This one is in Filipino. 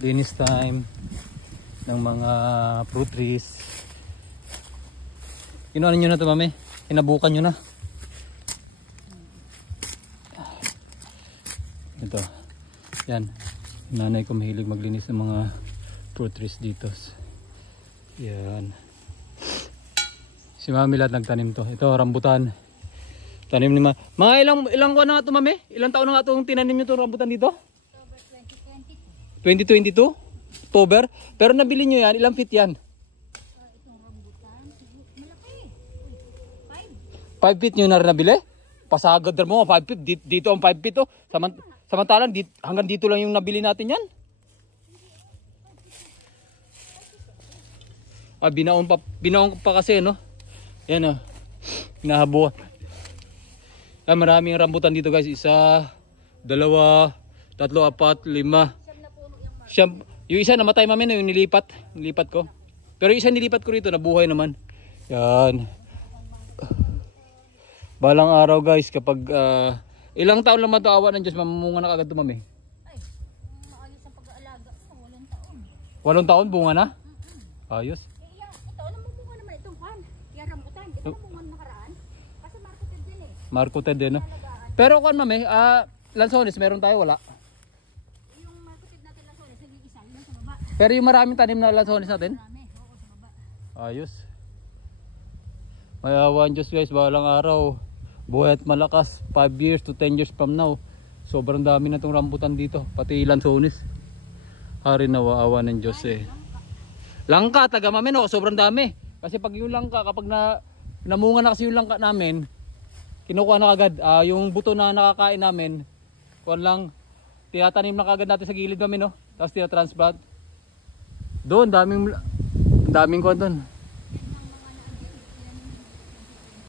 linis time ng mga fruit trees. Inuano nyo na ito, mami? Hinabukan nyo na. Ito. Yan. Nanay ko mahilig maglinis ng mga fruit trees dito. Yan. Si mami lahat nagtanim to. Ito, rambutan. Tanim ni mga ilang kuwan na nga ito, mami? Ilang taon na nga itong tinanim nyo itong rambutan dito? October 2022. 2022? October? Pero nabili nyo yan, ilang feet yan? Itong rambutan, malaki. 5 feet nyo na rin nabili? Pasagad na mo, 5 feet. Dito ang 5 feet oh. Samantalang hanggang dito lang yung nabili natin yan. Ah, binaon pa kasi, no? Yan oh. Nahabuan. Ah, maraming rambutan dito guys. 1, 2, 3, 4, 5. Siyam, yung isa namatay mami na yung nilipat ko. Pero yung isa nilipat ko rito, nabuhay naman. Yan. Balang araw guys, kapag ilang taon lang mataawa ng Diyos, mamumunga na kagad ito mami. Ay, maayos ang pag-aalaga. 8 taon. 8 taon, bunga na? Ayos. Ito, alam mo bunga naman itong pan. Yung rambutan. Ito na bunga nakaraan. Kasi marketed din eh. Marketed din, no? Pero kung mami, lansones, meron tayo, wala? Yung marketed natin lang soles, nag-iisa. Yung sa baba. Pero yung maraming tanim na lansones natin? Marami. Oo, sa baba. Ayos. May awa ang Diyos guys, balang araw. Buhay at malakas, 5 years to 10 years from now. Sobrang dami na itong rambutan dito, pati lansones. Hari na waawa ng Diyos eh. Langka, taga mamin oh, sobrang dami. Kasi pag yung langka, kapag namunga na kasi yung langka namin, kinukuha na kagad. Yung buto na nakakain namin, kuwan lang, tinatanim na kagad natin sa gilid mamin oh. Tapos tinatransplant. Doon, daming kuwan doon.